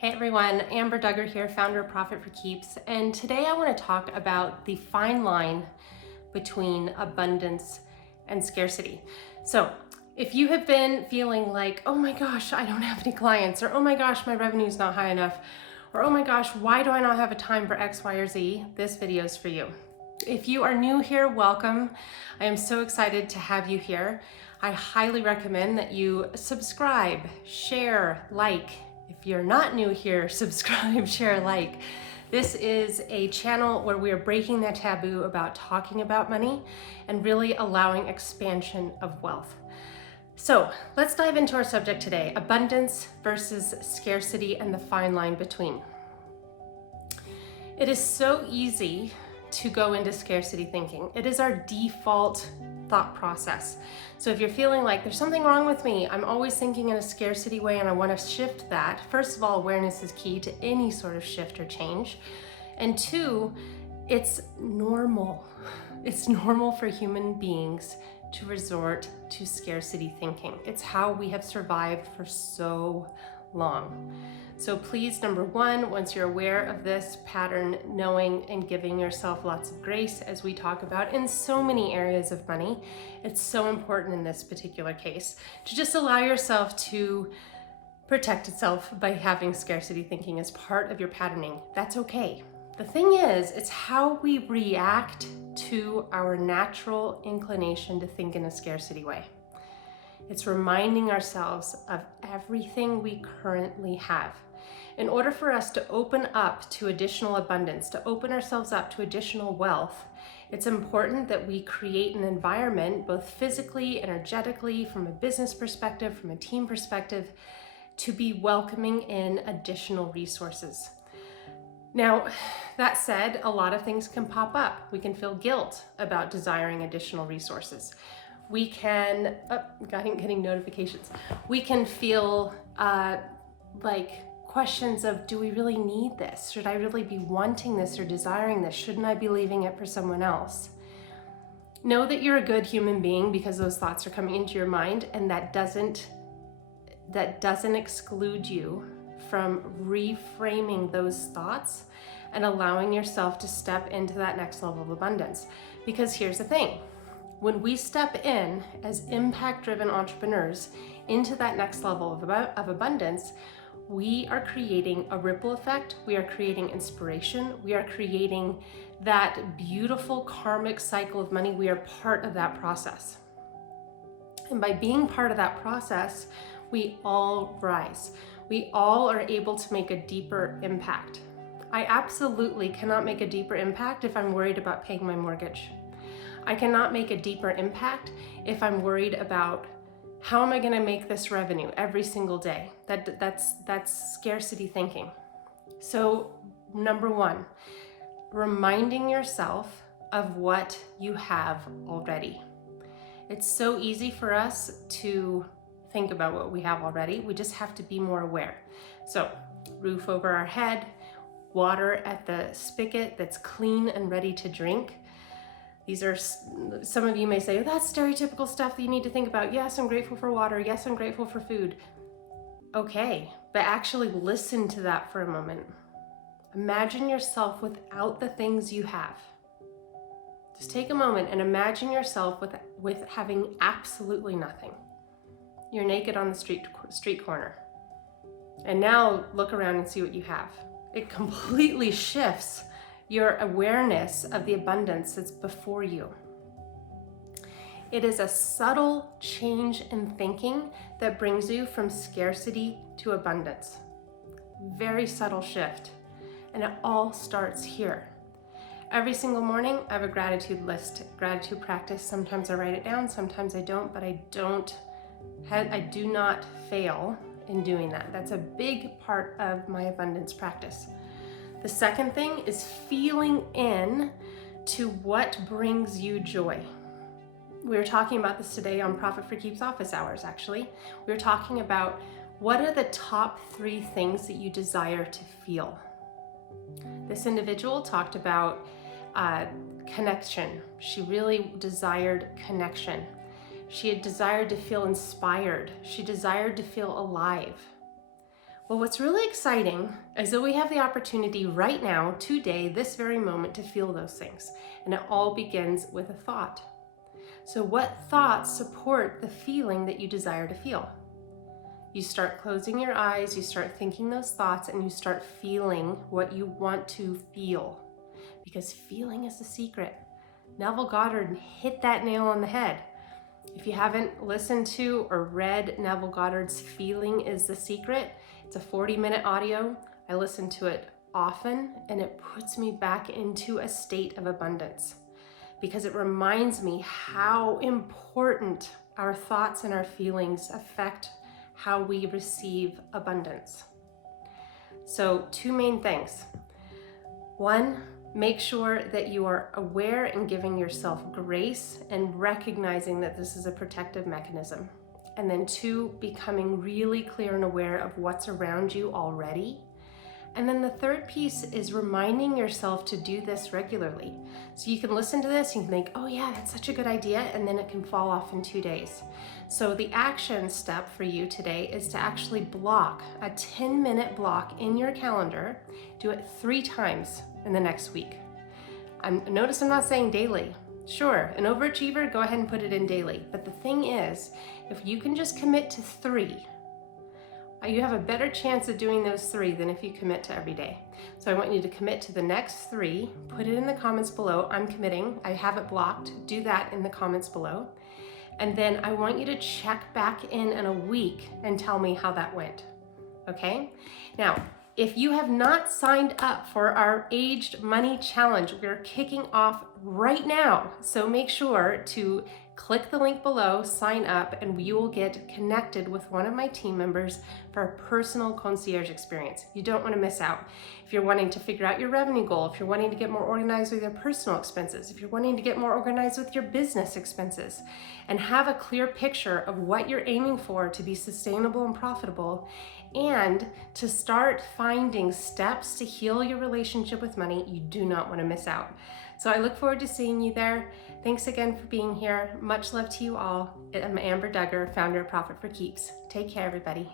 Hey everyone, Amber Duggar here, founder of Profit for Keeps, and today I want to talk about the fine line between abundance and scarcity. So if you have been feeling like, oh my gosh, I don't have any clients, or oh my gosh, my revenue is not high enough, or oh my gosh, why do I not have a time for X, Y, or Z, this video is for you. If you are new here, welcome. I am so excited to have you here. I highly recommend that you subscribe, share, like. If you're not new here, subscribe, share, like. This is a channel where we are breaking the taboo about talking about money and really allowing expansion of wealth. So let's dive into our subject today, abundance versus scarcity and the fine line between. It is so easy to go into scarcity thinking. It is our default thought process. So if you're feeling like there's something wrong with me, I'm always thinking in a scarcity way and I want to shift that. First of all, awareness is key to any sort of shift or change. And two, it's normal. It's normal for human beings to resort to scarcity thinking. It's how we have survived for so long. So please, number one, once you're aware of this pattern, knowing and giving yourself lots of grace, as we talk about in so many areas of money, it's so important in this particular case to just allow yourself to protect itself by having scarcity thinking as part of your patterning. That's okay. The thing is, it's how we react to our natural inclination to think in a scarcity way. It's reminding ourselves of everything we currently have. In order for us to open up to additional abundance, to open ourselves up to additional wealth, it's important that we create an environment, both physically, energetically, from a business perspective, from a team perspective, to be welcoming in additional resources. Now, that said, a lot of things can pop up. We can feel guilt about desiring additional resources. We can, getting notifications. We can feel like questions of, do we really need this? Should I really be wanting this or desiring this? Shouldn't I be leaving it for someone else? Know that you're a good human being because those thoughts are coming into your mind, and that doesn't exclude you from reframing those thoughts and allowing yourself to step into that next level of abundance. Because here's the thing. When we step in as impact-driven entrepreneurs into that next level of abundance, we are creating a ripple effect, we are creating inspiration, we are creating that beautiful karmic cycle of money. We are part of that process. And by being part of that process, we all rise. We all are able to make a deeper impact. I absolutely cannot make a deeper impact if I'm worried about paying my mortgage. I cannot make a deeper impact if I'm worried about how am I going to make this revenue every single day. That's scarcity thinking. So number one, reminding yourself of what you have already. It's so easy for us to think about what we have already. We just have to be more aware. So roof over our head, water at the spigot that's clean and ready to drink. These are, some of you may say, oh, that's stereotypical stuff that you need to think about. Yes, I'm grateful for water. Yes, I'm grateful for food. Okay, but actually listen to that for a moment. Imagine yourself without the things you have. Just take a moment and imagine yourself with having absolutely nothing. You're naked on the street corner. And now look around and see what you have. It completely shifts your awareness of the abundance that's before you. It is a subtle change in thinking that brings you from scarcity to abundance. Very subtle shift. And it all starts here. Every single morning, I have a gratitude list, gratitude practice. Sometimes I write it down, sometimes I don't, but I do not fail in doing that. That's a big part of my abundance practice. The second thing is feeling in to what brings you joy. We were talking about this today on Profit for Keeps office hours, actually. We were talking about what are the top 3 things that you desire to feel. This individual talked about connection. She really desired connection. She had desired to feel inspired. She desired to feel alive. Well, what's really exciting is that we have the opportunity right now, today, this very moment, to feel those things. And it all begins with a thought. So what thoughts support the feeling that you desire to feel? You start closing your eyes, you start thinking those thoughts, and you start feeling what you want to feel. Because feeling is the secret. Neville Goddard hit that nail on the head. If you haven't listened to or read Neville Goddard's Feeling is the Secret, it's a 40-minute audio. I listen to it often, and it puts me back into a state of abundance because it reminds me how important our thoughts and our feelings affect how we receive abundance. So 2 main things. 1, make sure that you are aware and giving yourself grace and recognizing that this is a protective mechanism. And then 2, becoming really clear and aware of what's around you already. And then the 3rd piece is reminding yourself to do this regularly. So you can listen to this, you can think, oh yeah, that's such a good idea, and then it can fall off in 2 days. So the action step for you today is to actually block a 10-minute block in your calendar. Do it 3 times in the next week. Notice I'm not saying daily. Sure, an overachiever, go ahead and put it in daily. But the thing is, if you can just commit to 3, you have a better chance of doing those 3 than if you commit to every day. So I want you to commit to the next 3, put it in the comments below. I'm committing, I have it blocked. Do that in the comments below. And then I want you to check back in a week and tell me how that went, okay? Now, if you have not signed up for our Aged Money Challenge, we're kicking off right now. So make sure to click the link below, sign up, and you will get connected with one of my team members for a personal concierge experience. You don't want to miss out. If you're wanting to figure out your revenue goal, if you're wanting to get more organized with your personal expenses, if you're wanting to get more organized with your business expenses, and have a clear picture of what you're aiming for to be sustainable and profitable, and to start finding steps to heal your relationship with money, you do not want to miss out. So I look forward to seeing you there. Thanks again for being here. Much love to you all. I'm Amber Duggar, founder of Profit for Keeps. Take care, everybody.